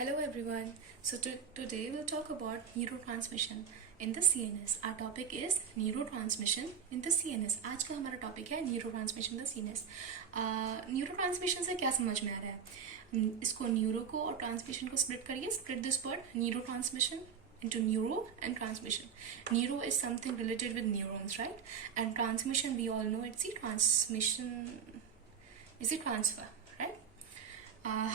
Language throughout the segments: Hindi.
Hello everyone. Today we'll talk about neurotransmission in the CNS. Our topic is neurotransmission in the CNS. आज का हमारा टॉपिक है neurotransmission in the CNS. Neurotransmission से क्या समझ में आ रहा है? इसको न्यूरो को और ट्रांसमिशन को स्प्लिट करिए. Split this word neurotransmission into neuro and transmission. Neuro is something related with neurons, right? And transmission, we all know it's the transmission, is the transfer, right?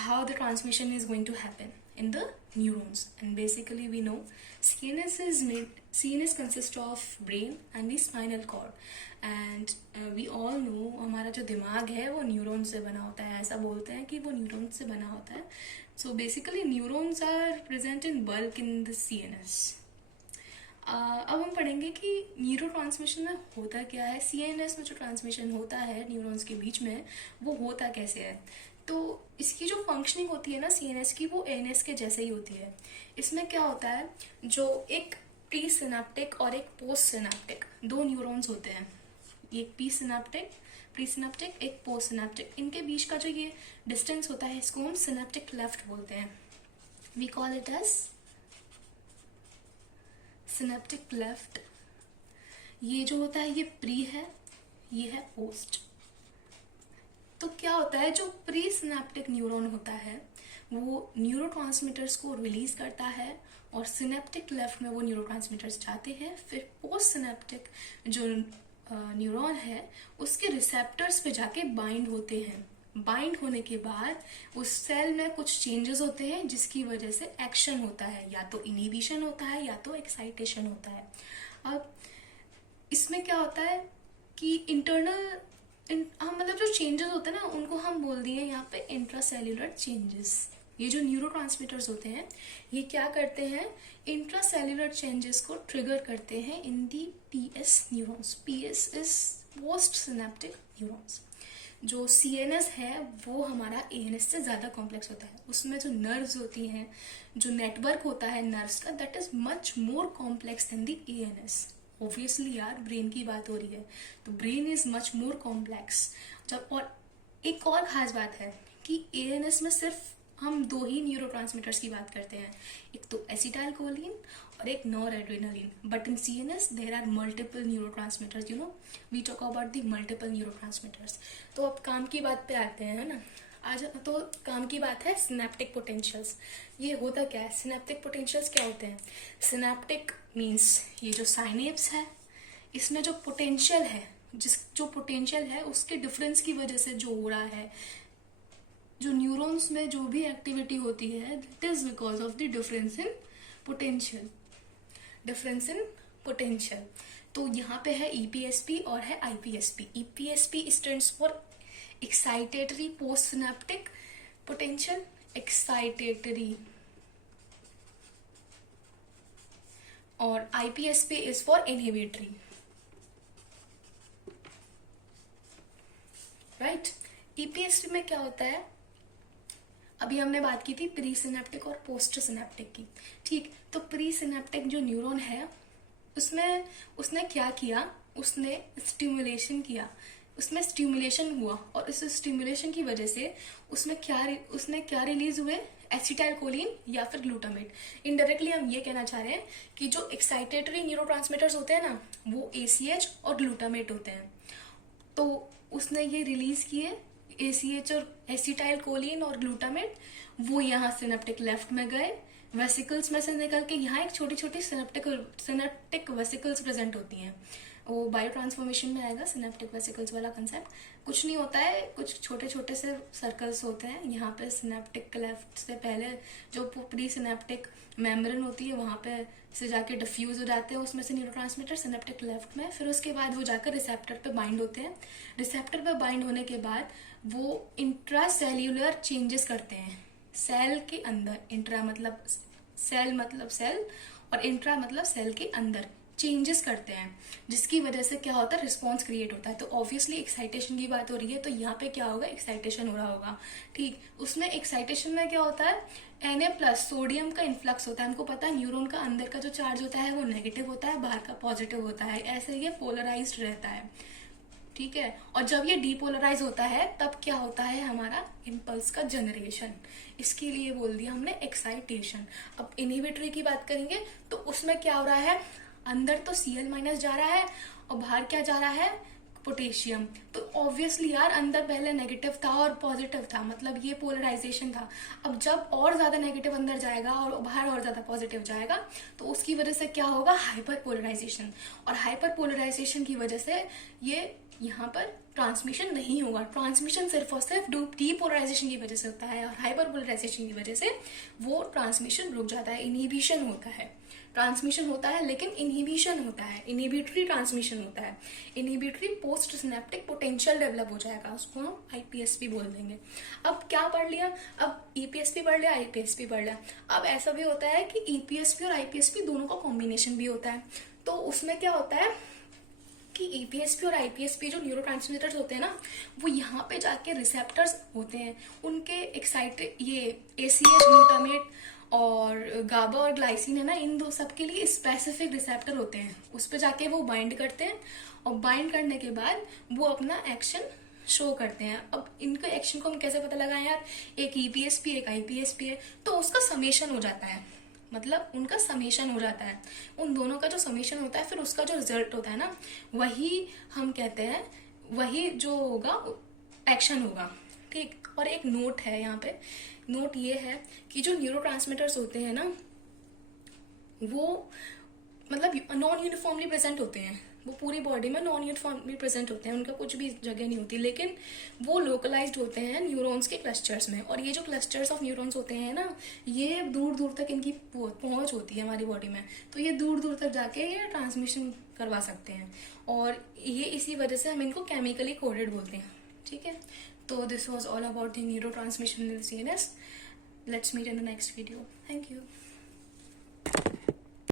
How the transmission is going to happen in the neurons, and basically we know CNS consists of brain and the spinal cord, and we all know हमारा जो दिमाग है वो न्यूरॉन से बना होता है. ऐसा बोलते हैं कि वो न्यूरॉन से बना होता है. So basically neurons are present in bulk in the CNS. अब हम पढ़ेंगे कि न्यूरो ट्रांसमिशन में होता क्या है. CNS में जो ट्रांसमिशन होता है न्यूरॉन्स के बीच में, वो होता कैसे है. तो इसकी जो फंक्शनिंग होती है ना CNS की, वो ANS के जैसे ही होती है. इसमें क्या होता है, जो एक प्री सिनेप्टिक और एक पोस्ट सिनेप्टिक दो न्यूरॉन्स होते हैं. एक प्री सिनेप्टिक एक पोस्ट सिनेप्टिक. इनके बीच का जो ये डिस्टेंस होता है, इसको हम सिनेप्टिक लेफ्ट बोलते हैं. We call it as synaptic cleft. ये जो होता है ये प्री है, ये है पोस्ट. तो क्या होता है, जो प्री सिनेप्टिक न्यूरॉन होता है वो न्यूरोट्रांसमीटर्स को रिलीज करता है, और सिनेप्टिक लेफ्ट में वो न्यूरोट्रांसमीटर्स जाते हैं. फिर पोस्ट सिनेप्टिक जो न्यूरॉन है उसके रिसेप्टर्स पे जाके बाइंड होते हैं. बाइंड होने के बाद उस सेल में कुछ चेंजेस होते हैं जिसकी वजह से एक्शन होता है. या तो इनहिबिशन होता है या तो एक्साइटेशन होता है. अब इसमें क्या होता है कि इंटरनल मतलब जो चेंजेस होते हैं ना, उनको हम बोल दिए यहाँ पे इंट्रासेल्यूलर चेंजेस. ये जो न्यूरोट्रांसमीटर्स होते हैं ये क्या करते हैं, इंट्रासेल्यूलर चेंजेस को ट्रिगर करते हैं इन दी PS neurons. PS is post synaptic neurons. जो CNS है वो हमारा ANS से ज़्यादा कॉम्प्लेक्स होता है. उसमें जो नर्व्स होती हैं, जो नेटवर्क होता है नर्व्स का, that is much more complex than the ANS. Obviously यार, ब्रेन की बात हो रही है तो brain is much more complex. जब और एक और खास बात है कि ANS में सिर्फ हम दो ही न्यूरोट्रांसमीटर्स की बात करते हैं, एक तो एसिटाइल कोलिन और एक noradrenaline. But in CNS there are multiple neurotransmitters. We talk about the multiple neurotransmitters. तो अब काम की बात पे आते हैं, है ना. आज तो काम की बात है सिनेप्टिक पोटेंशियल्स. ये होता क्या है, सिनेप्टिक पोटेंशियल्स क्या होते हैं. सिनेप्टिक मीन्स ये जो साइनेप्स है इसमें जो पोटेंशियल है, जो पोटेंशियल है उसके डिफरेंस की वजह से जो हो रहा है, जो न्यूरॉन्स में जो भी एक्टिविटी होती है, that is because of the difference in potential. तो यहाँ पे है EPSP और है IPSP. EPSP stands for excitatory post synaptic potential, excitatory. और IPSP is for inhibitory, right. EPSP में क्या होता है, अभी हमने बात की थी प्री सिनेप्टिक और पोस्ट सिनेप्टिक की. ठीक, तो प्री सिनेप्टिक जो न्यूरॉन है उसने क्या किया, उसने स्टिमुलेशन हुआ, और इस स्टिमुलेशन की वजह से उसने क्या रिलीज हुए, एसिटाइल कोलिन या फिर ग्लूटामेट. इनडायरेक्टली हम ये कहना चाह रहे हैं कि जो एक्साइटेटरी न्यूरोट्रांसमीटर्स होते हैं ना, वो ACH और ग्लूटामेट होते हैं. तो उसने ये रिलीज किए ACH और एसिटाइल कोलिन और ग्लूटामेट. वो यहाँ सिनेप्टिक लेफ्ट में गए, वेसिकल्स में से निकल के यहाँ एक छोटी छोटी सिनेप्टिक वेसिकल्स प्रेजेंट होती हैं. वो बायो ट्रांसफॉर्मेशन में आएगा सिनेप्टिक वेसिकल्स वाला कंसेप्ट. कुछ नहीं होता है, कुछ छोटे छोटे से सर्कल्स होते हैं. यहाँ पे सिनेप्टिक लेफ्ट से पहले जो प्री सिनेप्टिक मेम्ब्रेन होती है वहाँ पे से जाके डिफ्यूज हो जाते हैं उसमें से न्यूरोट्रांसमीटर सिनेप्टिक लेफ्ट में. फिर उसके बाद वो जाकर रिसेप्टर पे बाइंड होते हैं. रिसेप्टर पे बाइंड होने के बाद वो इंट्रासेल्यूलर चेंजेस करते हैं सेल के अंदर. इंट्रा मतलब सेल और इंट्रा मतलब सेल के अंदर चेंजेस करते हैं, जिसकी वजह से क्या होता है, रिस्पॉन्स क्रिएट होता है. तो ऑब्वियसली एक्साइटेशन की बात हो रही है तो यहाँ पे क्या होगा, एक्साइटेशन हो रहा होगा. ठीक, उसमें एक्साइटेशन में क्या होता है, Na+ सोडियम का इन्फ्लक्स होता है. हमको पता है न्यूरॉन का अंदर का जो चार्ज होता है वो नेगेटिव होता है, बाहर का पॉजिटिव होता है. ऐसे ये पोलराइज्ड रहता है. ठीक है। और जब ये डीपोलराइज होता है तब क्या होता है, हमारा इम्पल्स का जनरेशन। इसके लिए बोल दिया हमने एक्साइटेशन। अब इनहिबिटरी की बात करेंगे तो उसमें क्या हो रहा है, अंदर तो Cl- जा रहा है और बाहर क्या जा रहा है, पोटेशियम। तो ऑब्वियसली यार अंदर पहले नेगेटिव था और पॉजिटिव था, मतलब ये पोलराइजेशन था। अब जब और ज्यादा नेगेटिव अंदर जाएगा और बाहर और ज्यादा पॉजिटिव जाएगा तो उसकी वजह से क्या होगा, हाइपर पोलराइजेशन। और हाइपर पोलराइजेशन की वजह से ये यहाँ पर ट्रांसमिशन नहीं होगा। ट्रांसमिशन सिर्फ और सिर्फ डीपोलराइजेशन की वजह से होता है, और हाइपर पोलराइजेशन की वजह से वो ट्रांसमिशन रुक जाता है, इनहिबिशन होता है। ट्रांसमिशन होता है लेकिन इनहिबिशन होता है, इनहिबिटरी ट्रांसमिशन होता है। Inhibitory post synaptic potential develop हो जाएगा, उसको हम आईपीएसपी बोल देंगे। अब क्या पढ़ लिया, अब ईपीएसपी पढ़ लिया, आईपीएसपी पढ़ लिया। अब ऐसा भी होता है कि ईपीएसपी और आईपीएसपी दोनों का कॉम्बिनेशन भी होता है। तो उसमें क्या होता है कि ईपीएसपी और आईपीएसपी जो न्यूरोट्रांसमीटर्स होते हैं ना, वो यहाँ पे जाके रिसेप्टर्स होते हैं उनके एक्साइटेड, ये एसीएच, ग्लूटामेट और गाबा और ग्लाइसिन है ना, इन दो सब के लिए स्पेसिफिक रिसेप्टर होते हैं। उस पर जाके वो बाइंड करते हैं और बाइंड करने के बाद वो अपना एक्शन शो करते हैं। अब इनके एक्शन को हम कैसे पता लगाएं यार, एक ईपीएसपी एक आईपीएसपी है तो उसका समेशन हो जाता है, मतलब उनका समेशन हो जाता है, उन दोनों का जो समेशन होता है फिर उसका जो रिजल्ट होता है ना, वही हम कहते हैं, वही जो होगा एक्शन होगा। ठीक। और एक नोट है यहाँ पे, नोट ये है कि जो न्यूरोट्रांसमीटर्स होते हैं ना वो मतलब नॉन यूनिफॉर्मली प्रेजेंट होते हैं, वो पूरी बॉडी में नॉन यूनिफॉर्मली प्रेजेंट होते हैं, उनका कुछ भी जगह नहीं होती, लेकिन वो लोकलाइज्ड होते हैं न्यूरॉन्स के क्लस्टर्स में। और ये जो क्लस्टर्स ऑफ न्यूरॉन्स होते हैं ना, ये दूर दूर तक इनकी पहुंच होती है हमारी बॉडी में, तो ये दूर दूर तक जाके ये ट्रांसमिशन करवा सकते हैं, और ये इसी वजह से हम इनको केमिकली कोडेड बोलते हैं। ठीक है, तो this was all about the neuro transmission in the CNS. Let's meet in the next video. Thank you.